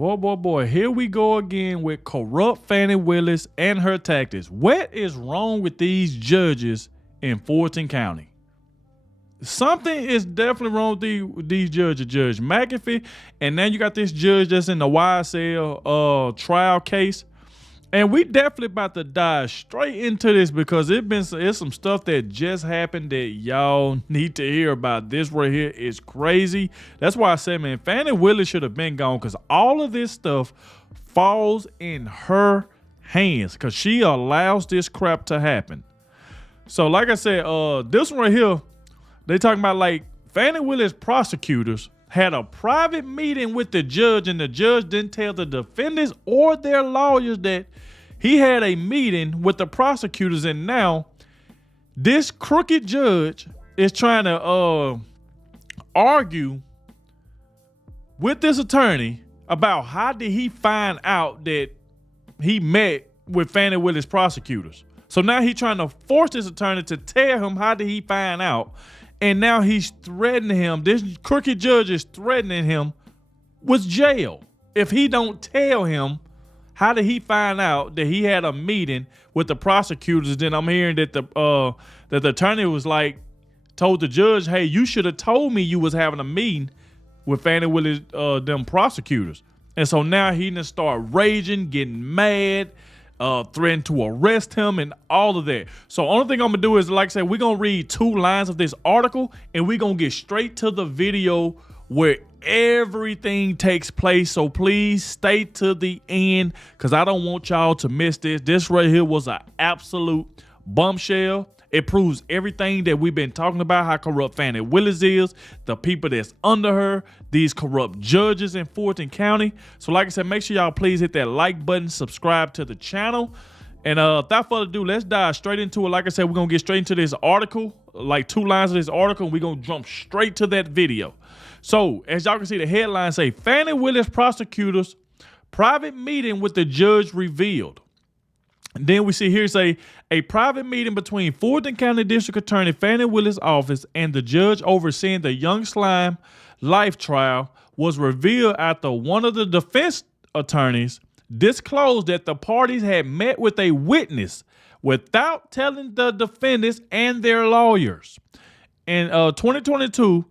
Boy, here we go again with corrupt Fani Willis and her tactics. What is wrong with these judges in Fulton County? Something is definitely wrong with these judges. Judge McAfee, and now you got this judge that's in the YSL trial case. And we definitely about to dive straight into this because it's some stuff that just happened that y'all need to hear about. This right here is crazy. That's why I said, man, Fani Willis should have been gone because all of this stuff falls in her hands because she allows this crap to happen. So like I said, this one right here, they talking about like Fani Willis prosecutors had a private meeting with the judge, and the judge didn't tell the defendants or their lawyers that he had a meeting with the prosecutors. And now this crooked judge is trying to argue with this attorney about how did he find out that he met with Fani Willis prosecutors. So now he's trying to force this attorney to tell him how did he find out. And now he's threatening him. This crooked judge is threatening him with jail if he don't tell him how did he find out that he had a meeting with the prosecutors. Then I'm hearing that the attorney was like, told the judge, hey, you should have told me you was having a meeting with Fani Willis, them prosecutors. And so now he done start raging, getting mad, threatened to arrest him and all of that. So only thing I'm gonna do is, like I said, we're gonna read 2 lines of this article and we're gonna get straight to the video where everything takes place. So please stay to the end because I don't want y'all to miss this. This right here was an absolute bombshell. It proves everything that we've been talking about, how corrupt Fani Willis is, the people that's under her, these corrupt judges in Fulton County. So like I said, make sure y'all please hit that like button, subscribe to the channel. And without further ado, let's dive straight into it. Like I said, we're going to get straight into this article, like 2 lines of this article, and we're going to jump straight to that video. So as y'all can see, the headline say, Fani Willis prosecutors private meeting with the judge revealed. And then we see here say a private meeting between Fulton County District Attorney Fani Willis' office and the judge overseeing the Young Slime life trial was revealed after one of the defense attorneys disclosed that the parties had met with a witness without telling the defendants and their lawyers. In 2022,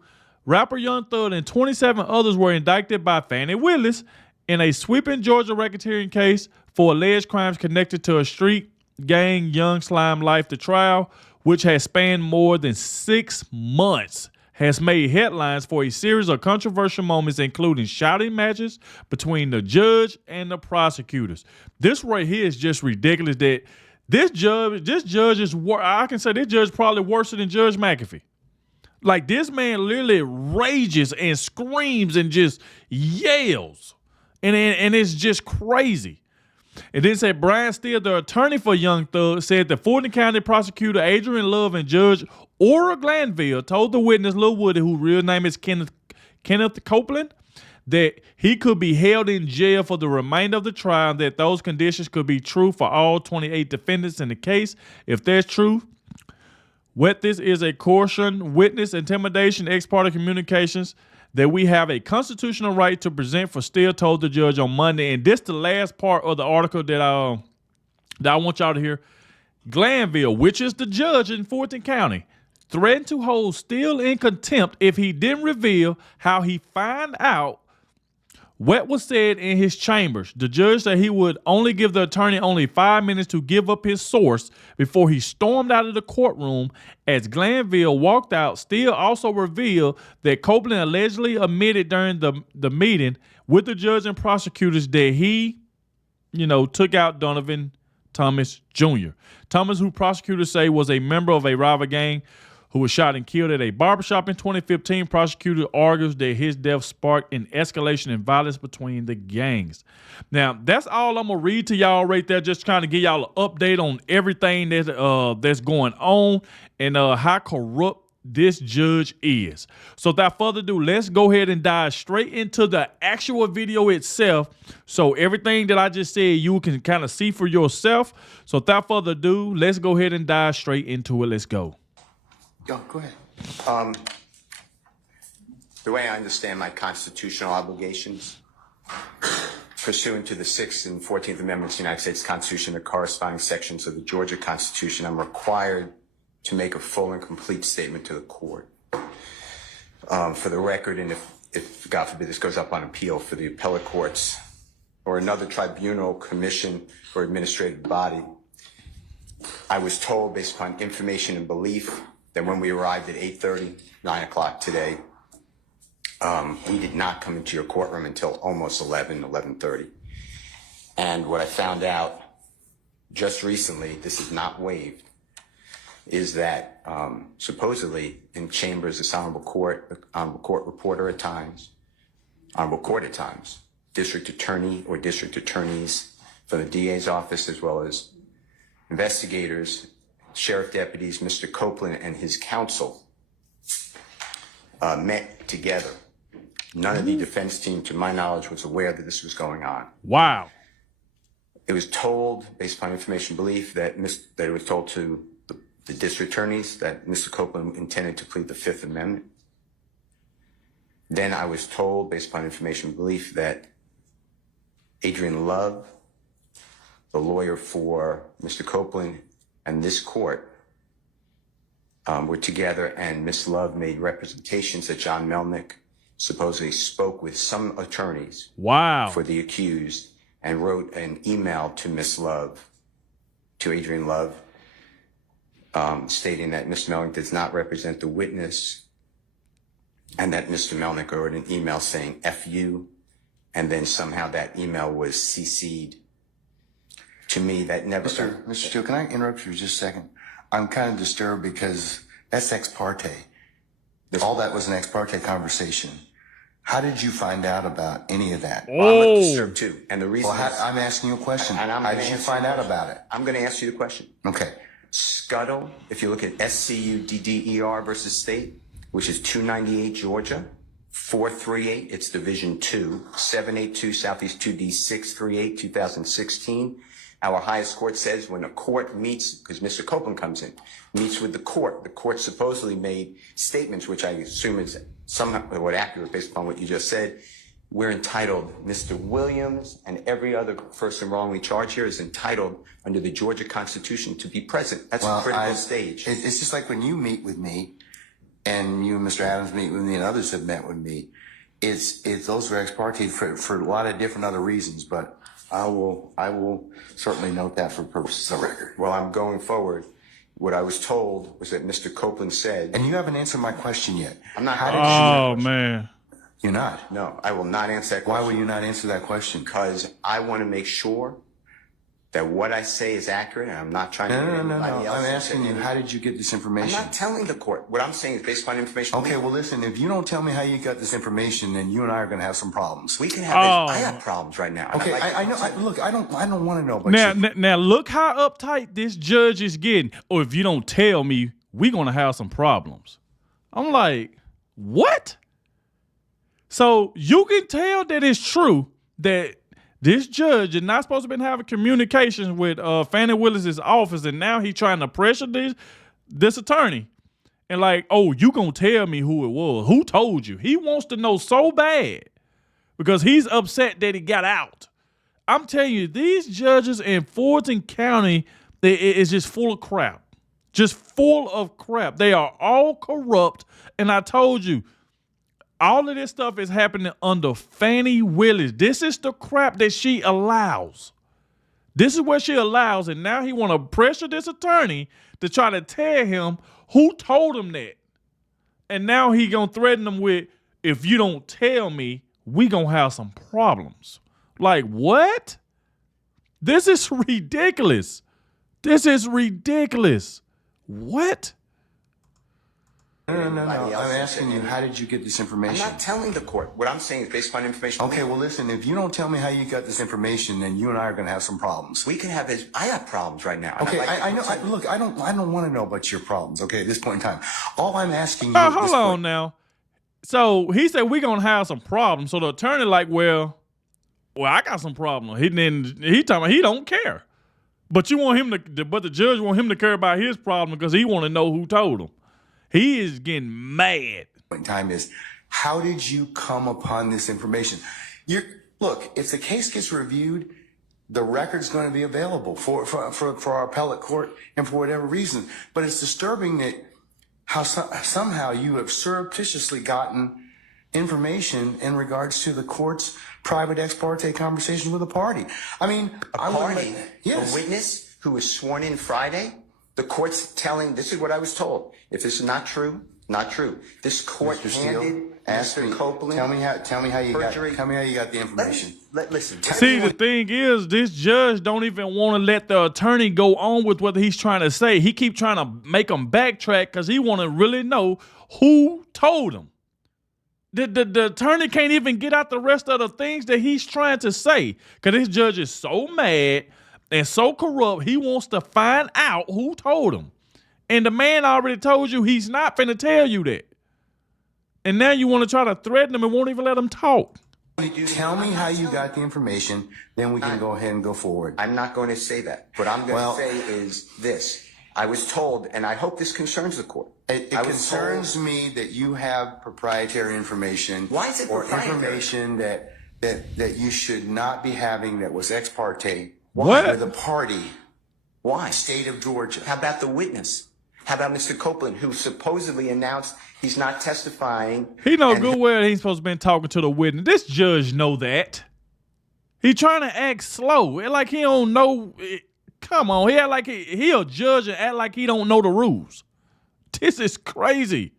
rapper Young Thug and 27 others were indicted by Fani Willis in a sweeping Georgia racketeering case for alleged crimes connected to a street gang Young Slime life. The trial, which has spanned more than 6 months, has made headlines for a series of controversial moments, including shouting matches between the judge and the prosecutors. This right here is just ridiculous that this judge is, I can say this judge is probably worse than Judge McAfee. Like, this man literally rages and screams and just yells. And it's just crazy. And then said Brian Steele, the attorney for Young Thug, said the Fulton County prosecutor Adrian Love and Judge Ora Glanville told the witness Lil Woody, whose real name is Kenneth Copeland, that he could be held in jail for the remainder of the trial, and that those conditions could be true for all 28 defendants in the case. If that's true, what this is a coercion, witness intimidation, ex parte communications that we have a constitutional right to present for, Steele told the judge on Monday. And this the last part of the article that I want y'all to hear. Glanville, which is the judge in Fulton County, threatened to hold Steele in contempt if he didn't reveal how he found out what was said in his chambers. The judge said he would only give the attorney only 5 minutes to give up his source before he stormed out of the courtroom. As Glanville walked out, Steele also revealed that Copeland allegedly admitted during the meeting with the judge and prosecutors that he, took out Donovan Thomas Jr. Thomas, who prosecutors say was a member of a rival gang who was shot and killed at a barbershop in 2015. Prosecutor argues that his death sparked an escalation in violence between the gangs. Now, that's all I'm going to read to y'all right there, just trying to give y'all an update on everything that's going on and how corrupt this judge is. So without further ado, let's go ahead and dive straight into the actual video itself. So everything that I just said, you can kind of see for yourself. So without further ado, let's go ahead and dive straight into it. Let's go. Go ahead. The way I understand my constitutional obligations pursuant to the 6th and 14th Amendments of the United States Constitution and the corresponding sections of the Georgia Constitution, I'm required to make a full and complete statement to the court. For the record, and if God forbid this goes up on appeal for the appellate courts or another tribunal, commission, or administrative body, I was told, based upon information and belief, that when we arrived at 8:30, 9 o'clock today, we did not come into your courtroom until almost 11:30. And what I found out just recently, this is not waived, is that supposedly in chambers, this honorable court reporter at times, honorable court at times, district attorney or district attorneys from the DA's office, as well as investigators, sheriff deputies, Mr. Copeland and his counsel met together. None of the defense team, to my knowledge, was aware that this was going on. Wow. It was told, based upon information belief, that it was told to the district attorneys that Mr. Copeland intended to plead the Fifth Amendment. Then I was told, based upon information belief, that Adrian Love, the lawyer for Mr. Copeland, and this court were together, and Ms. Love made representations that John Melnick supposedly spoke with some attorneys for the accused and wrote an email to Ms. Love, to Adrian Love, stating that Mr. Melnick does not represent the witness, and that Mr. Melnick wrote an email saying F you, and then somehow that email was CC'd to me. That never... Mr. Steele, can I interrupt you just a second? I'm kind of disturbed because that's ex parte. All that was an ex parte conversation. How did you find out about any of that? Well, I'm disturbed too. And the reason I'm asking you a question. How did you find out about it? I'm going to ask you the question. Okay. Scuttle, if you look at SCUDDER versus State, which is 298 Georgia, 438, it's Division 2, 782 Southeast 2D 638, 2016. Our highest court says when a court meets, because Mr. Copeland comes in, meets with the court supposedly made statements, which I assume is somewhat accurate based upon what you just said. We're entitled, Mr. Williams and every other person wrongly charged here is entitled under the Georgia Constitution to be present. That's a critical stage. It's just like when you meet with me and you and Mr. Adams meet with me and others have met with me. It's those are ex parte for a lot of different other reasons, but I will certainly note that for purposes of record. Well, I'm going forward. What I was told was that Mr. Copeland said... And you haven't answered my question yet. I'm not... Oh, man. You're not? No, I will not answer that question. Why will you not answer that question? Because I want to make sure that what I say is accurate, and I'm not trying to... No. I'm asking you, how did you get this information? I'm not telling the court. What I'm saying is based upon information... Okay, well, listen, if you don't tell me how you got this information, then you and I are going to have some problems. We can have... I have problems right now. Okay, I know. Look, I don't want to know about Now, look how uptight this judge is getting. Or if you don't tell me, we're going to have some problems. I'm like, what? So you can tell that it's true that this judge is not supposed to be having communications with Fani Willis's office, and now he's trying to pressure this attorney. And like, oh, you gonna tell me who it was? Who told you? He wants to know so bad because he's upset that he got out. I'm telling you, these judges in Fulton County is just full of crap. Just full of crap. They are all corrupt. And I told you, all of this stuff is happening under Fani Willis. This is the crap that she allows. This is what she allows, and now he want to pressure this attorney to try to tell him who told him that. And now he gonna threaten them with, if you don't tell me, we gonna have some problems. Like, what? This is ridiculous. This is ridiculous. What? No. I'm asking you, how did you get this information? I'm not telling the court. What I'm saying is based upon information. Okay, well, listen, if you don't tell me how you got this information, then you and I are going to have some problems. We can have I have problems right now. Okay, I know. Look, I don't want to know about your problems, okay, at this point in time. All I'm asking you hold on now. So he said we're going to have some problems. So the attorney like, well, I got some problems. He talking about he don't care. But but the judge want him to care about his problem because he want to know who told him. He is getting mad. Point in time is, how did you come upon this information? look, if the case gets reviewed, the record's going to be available for our appellate court and for whatever reason. But it's disturbing that how somehow you have surreptitiously gotten information in regards to the court's private ex parte conversation with a party. I mean, a witness who was sworn in Friday, the court's telling, this is what I was told. If this is not true, not true. This court handed Mr. Copeland. Tell me how you got the information. Listen. See, the thing is, this judge don't even want to let the attorney go on with what he's trying to say. He keep trying to make him backtrack because he want to really know who told him. The attorney can't even get out the rest of the things that he's trying to say because this judge is so mad and so corrupt, he wants to find out who told him. And the man already told you he's not finna tell you that. And now you want to try to threaten him and won't even let him talk. Tell me how you got the information, then we can go ahead and go forward. I'm not going to say that. What I'm going to say is this. I was told, and I hope this concerns the court. It concerns me that you have proprietary information. Why is it proprietary? Or information that you should not be having that was ex parte What? with a party. Why? State of Georgia. How about the witness? How about Mr. Copeland, who supposedly announced he's not testifying? He know good well he's supposed to been talking to the witness. This judge know that. He trying to act slow. Like he don't know. Come on. He act like he'll judge and act like he don't know the rules. This is crazy.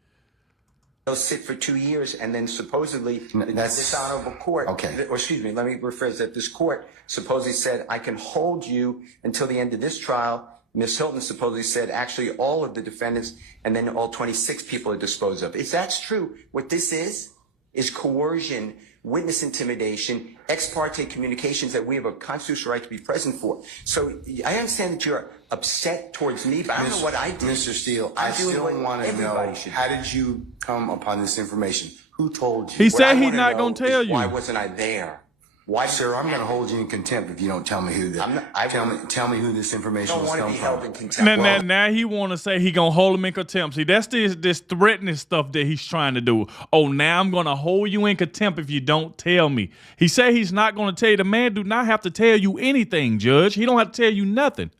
He'll sit for 2 years and then supposedly this honorable court, or excuse me, let me rephrase that. This court supposedly said, I can hold you until the end of this trial. Ms. Hilton supposedly said actually all of the defendants and then all 26 people are disposed of. If that's true, what this is coercion, witness intimidation, ex parte communications that we have a constitutional right to be present for. So I understand that you're upset towards me, but I don't know what I did. Mr. Steele, I still want to know, how did you come upon this information? Who told you? He said he's not going to tell you. Why wasn't I there? Why, sir? I'm going to hold you in contempt if you don't tell me who tell me who this information was coming from. I don't want to be held in contempt. Now he want to say he going to hold him in contempt. See, that's this threatening stuff that he's trying to do. Oh, now I'm going to hold you in contempt if you don't tell me. He said he's not going to tell you. The man do not have to tell you anything, Judge. He don't have to tell you nothing.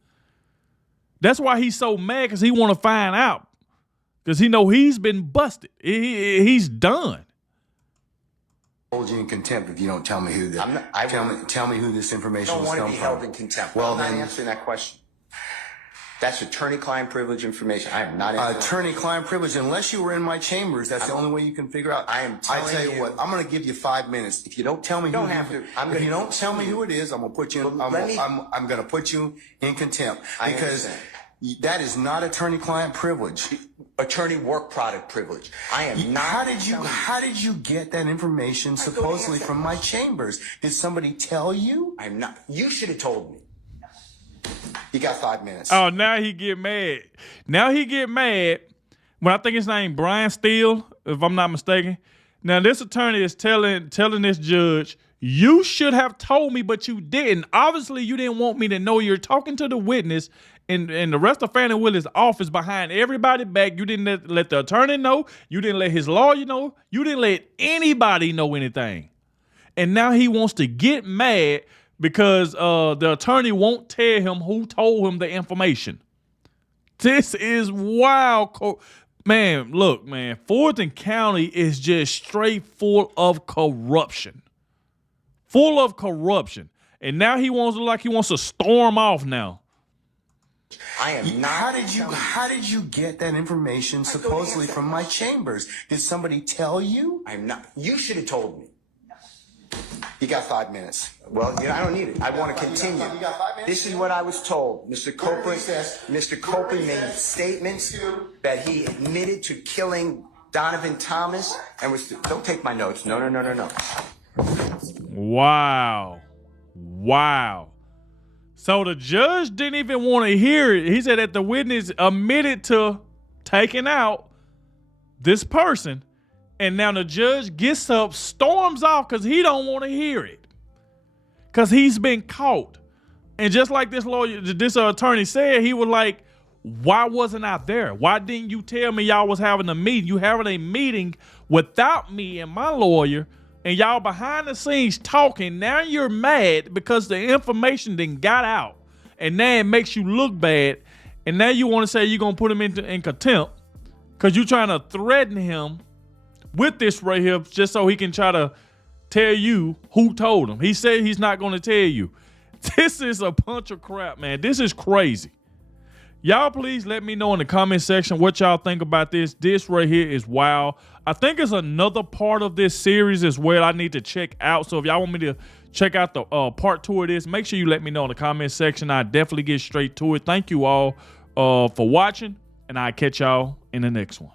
That's why he's so mad, because he want to find out. Because he know he's been busted. He's done. Hold you in contempt if you don't tell me who tell me who this information was coming from. I don't want to be held in contempt. Well, I'm not answering that question. That's attorney-client privilege information. I am not answering attorney-client privilege. Unless you were in my chambers, that's the only way you can figure out. I tell you what, I'm going to give you 5 minutes. If you don't tell me if you don't tell me who it is, I'm going to put you in, I'm going to put you in contempt, because that is not attorney-client privilege. Attorney work product privilege. I am not. How did you get that information supposedly from my chambers? Did somebody tell you? I'm not. You should have told me. You got 5 minutes. Oh, now he get mad. Now he get mad when I think his name Brian Steele, if I'm not mistaken. Now this attorney is telling this judge, you should have told me, but you didn't. Obviously, you didn't want me to know. You're talking to the witness and the rest of Fani Willis' office behind everybody back. You didn't let the attorney know. You didn't let his lawyer know. You didn't let anybody know anything. And now he wants to get mad because the attorney won't tell him who told him the information. This is wild. Man, look, man, Fulton County is just straight full of corruption. Full of corruption. And now he wants to storm off now. I am not. How did you get that information supposedly from my chambers? Did somebody tell you? I'm not. You should have told me. You got 5 minutes. Well, I don't need it. I want to continue. You got 5 minutes? This is what I was told. Mr. Copeland made statements that he admitted to killing Donovan Thomas and was. Don't take my notes. No. Wow. So the judge didn't even want to hear it. He said that the witness admitted to taking out this person. And now the judge gets up, storms off because he don't want to hear it. Because he's been caught. And just like this attorney said, he was like, why wasn't I there? Why didn't you tell me y'all was having a meeting? You having a meeting without me and my lawyer and y'all behind the scenes talking. Now you're mad because the information then got out, and now it makes you look bad, and now you want to say you're gonna put him in contempt because you're trying to threaten him with this right here just so he can try to tell you who told him. He said he's not gonna tell you. This is a bunch of crap, man. This is crazy. Y'all please let me know in the comment section what y'all think about this. This right here is wild. I think it's another part of this series as well I need to check out. So if y'all want me to check out the part 2 of this, make sure you let me know in the comment section. I definitely get straight to it. Thank you all for watching, and I'll catch y'all in the next one.